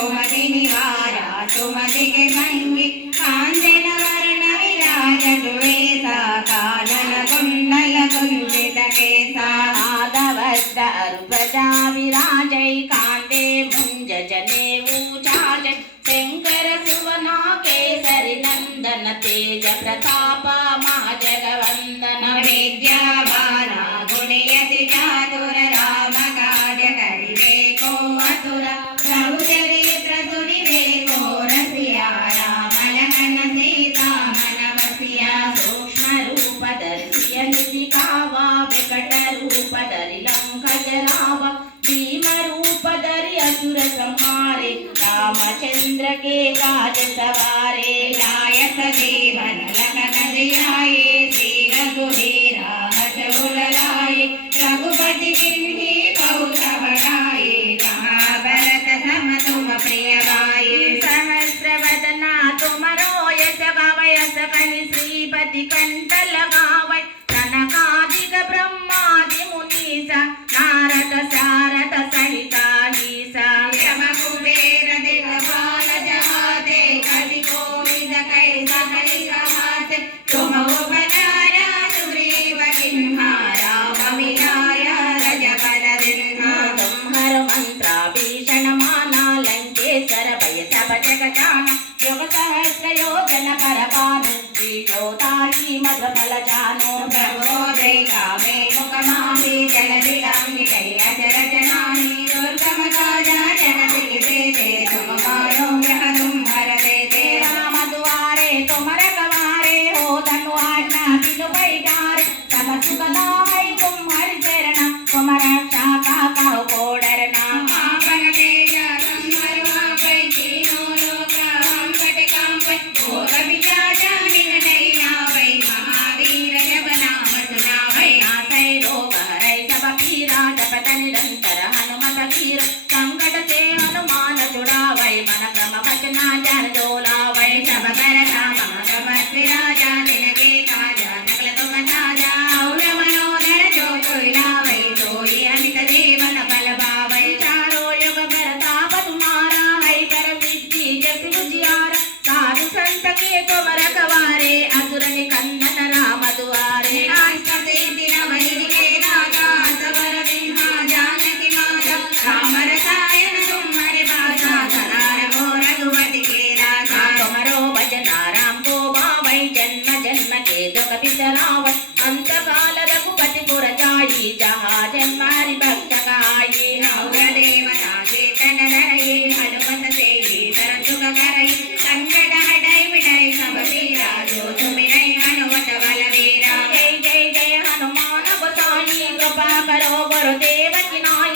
सुमति निवारा सुमति के भंगी कांचन वर्ण विराज द्वेषा कानन कुंडल कुंजित केसा आदवस्त्र अर्पजा विराजै कांते मुंज जने ऊचाजै शंकर सुवना केसरी नंदन तेज प्रताप महाजगवंदन विद्यावाना गुणयति चातुर राम कार्य करिवे को अतुर प्रभु चरित्र सुनिवे को रसिया राम लखन सीता मन बसिया सूक्ष्म रूप दर्शिय निधि कावा विकट रूप धरि लंक जरावा भीम रूप धरि असुर संहारे रामचंद्र के काज सवारे लायक जीवन लखन जियाए श्री रघुवीरा हर्ष लाए रघुपति किन्हीं बहुत बढ़ाए महाभारत सम तुम प्रिय गाये सहस्र वदना तुमरो यश गावयस कनि श्रीपति कंठ लगावै सनकादिक ब्रह्मादि मुनीसा नारद सारद सहिता ईसा यम कुबेर दिगपाल जहाते कवि कोविद कैसा हरि कहाते तुम उपकारा सुग्रीव किन्हारा कविराया रजबल दिन्हा तुम हर मंत्र भीषण माना लंकेश्वर भय सब जग जाना योग सहस्र योजन पर पानु श्रीयोदाही मध फल जानो प्रभो जैका मे मुख माहि जल दिलांगी जय अचरज नाहि दुर्गम काजा जगति विजेते तुम मानो ग्रह तुम हर देते राम दुआरे तुम रखवारे हो धनु आज्ञा बिनु बैठारे सब सुख दाई तुम हरि चरण तुम रक्षा का कहो को डरना आपन तेज तुम हरवा पै तीनों लोक हम कट कांपै घोर विचारा निन दैया वै महावीर जब नाम सुनावै आसै रोग हरै सब पीरा जपत निरंतर हनुमत वीर संकट से हनुमान छुड़ावै मन क्रम वचना जन डोलावै सब कर धाम जपत विराजा तिनके काजा सकल तुम साजा और मनोधर जो कोई लावै सोई अमित देवन बल भावै चारों युग प्रताप तुम्हारा है कर सिद्धि जस उजियारा साधु संत के तुम रखवारे असुर निकंदन राम दुआरे आस्ते दिन वैरि के राजा सबर सिंहा जानकी माता राम रसायन तुम्हारे भाषा धरार हो रघुपति के राजा तुमरो भजना राम को भावै जन्म जन्म के दुख बिसरावै अंत काल रघुपति पुर जाई जहाँ जन्म हरि भक्त गाई नव देवता चेतन रहे हनुमत से तरन सुख करई संकट हटाई मिटाई सब पीरा जो तुमिरै हनुमत बलवीरा जय जय जय हनुमान गोसाई कृपा करो गुरुदेव की नाई